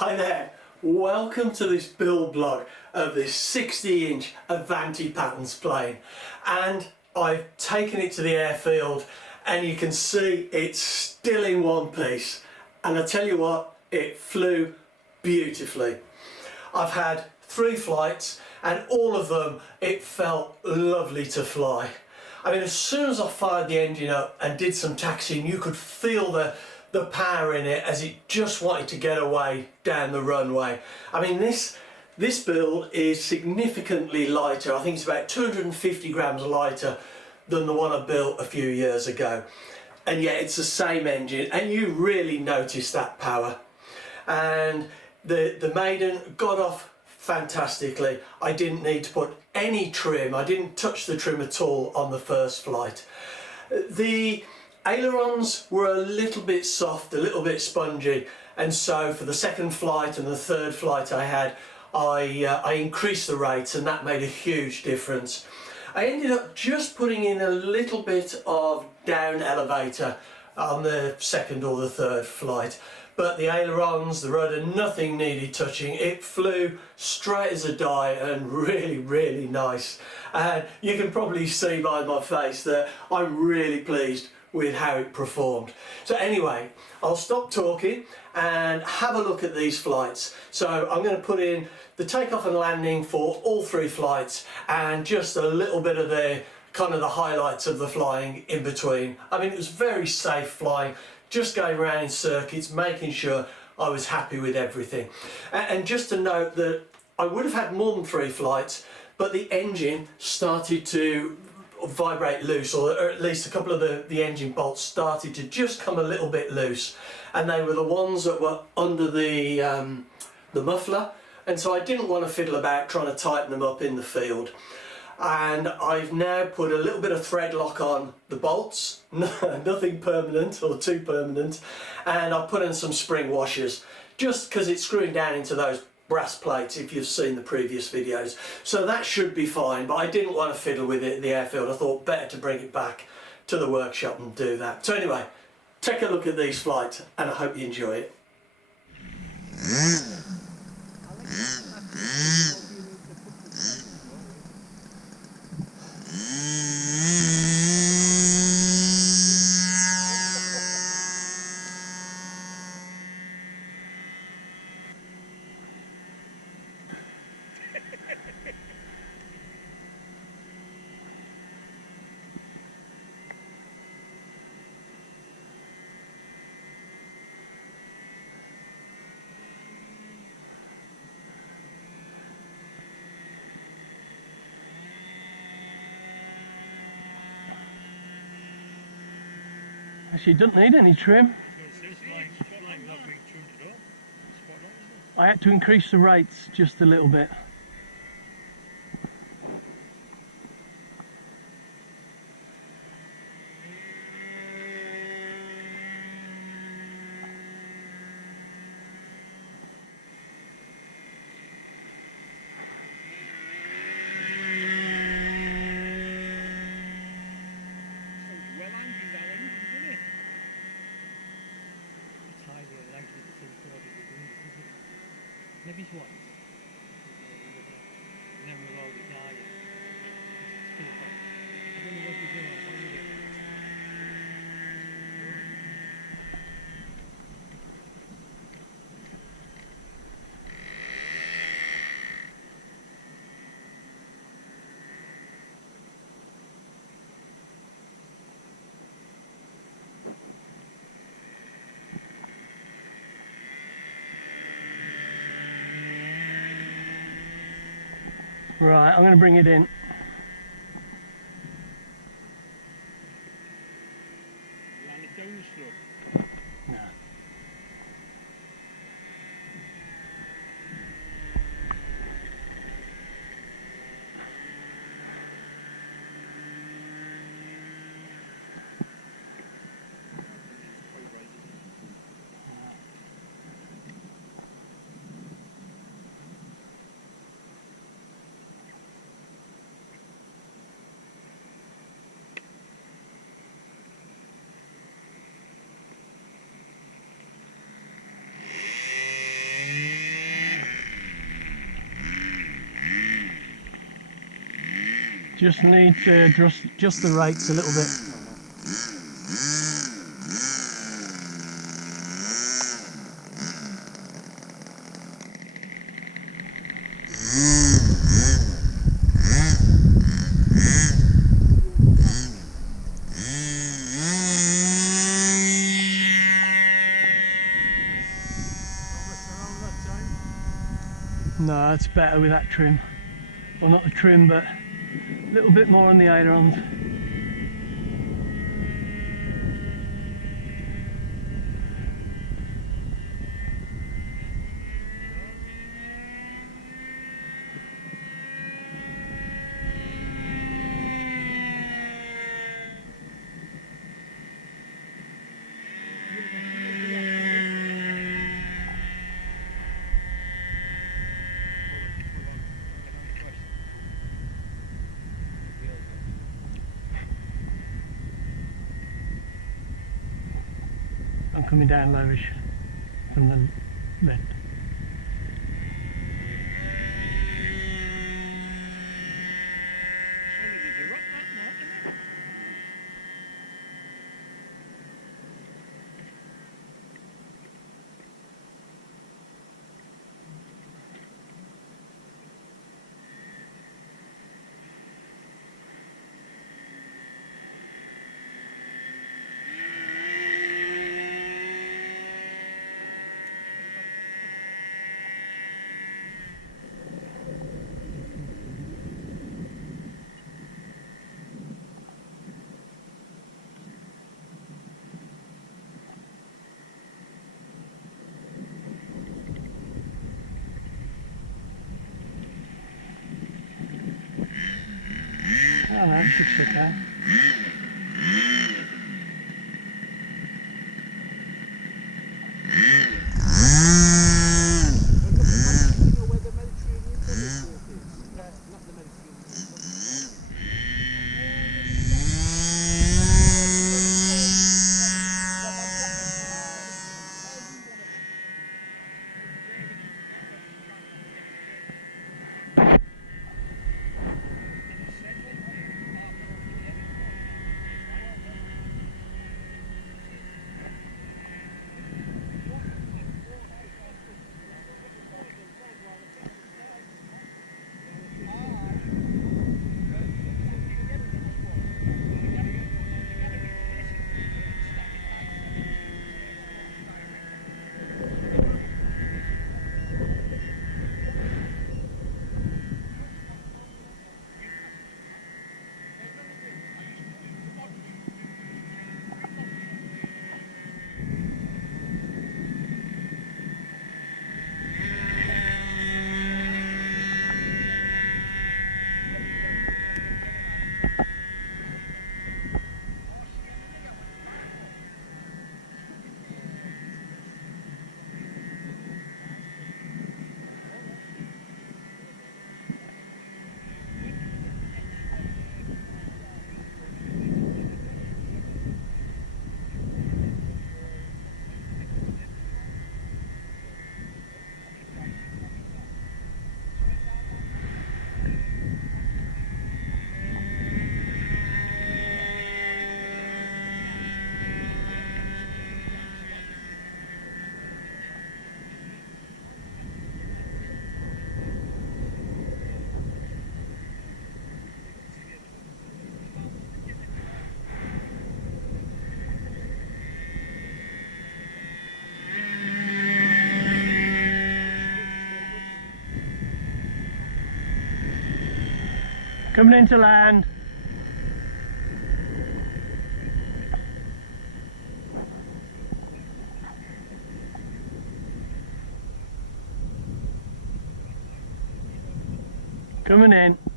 Hi there, welcome to this build blog of this 60-inch Avanti patterns plane, and I've taken it to the airfield and you can see it's still in one piece, and I tell you what, it flew beautifully. I've had 3 flights and all of them it felt lovely to fly. I mean, as soon as I fired the engine up and did some taxiing, you could feel the power in it as it just wanted to get away down the runway. I mean, this build is significantly lighter. I think it's about 250 grams lighter than the one I built a few years ago. And yet it's the same engine, and you really notice that power. And the Maiden got off fantastically. I didn't need to put any trim. I didn't touch the trim at all on the first flight. The ailerons were a little bit soft, a little bit spongy, and so for the second flight and the third flight I increased the rates, and that made a huge difference. I ended up just putting in a little bit of down elevator on the second or the third flight, but the ailerons, the rudder, nothing needed touching. It flew straight as a die and really nice. And you can probably see by my face that I'm really pleased with how it performed. So anyway, I'll stop talking and have a look at these flights. So I'm going to put in the takeoff and landing for all 3 flights and just a little bit of the highlights of the flying in between. I mean, it was very safe flying, just going around in circuits, making sure I was happy with everything. And just to note that I would have had more than 3 flights, but the engine started to vibrate loose, or at least a couple of the engine bolts started to just come a little bit loose, and they were the ones that were under the muffler, and so I didn't want to fiddle about trying to tighten them up in the field. And I've now put a little bit of thread lock on the bolts, nothing permanent or too permanent, and I've put in some spring washers just because it's screwing down into those brass plates if you've seen the previous videos. So that should be fine, but I didn't want to fiddle with it in the airfield. I thought better to bring it back to the workshop and do that. So anyway, take a look at these flights and I hope you enjoy it. She doesn't need any trim. I had to increase the rates just a little bit. Maybe it's what? Never allowed it now. I don't know what you're doing. Right, I'm going to bring it in. Land it down the slope. No. Just need to adjust the rates a little bit. No, it's better with that trim. Well, not the trim, but a little bit more on the ailerons. I'm coming down lowish from the left. Oh no, it looks okay. Coming into land. Coming in.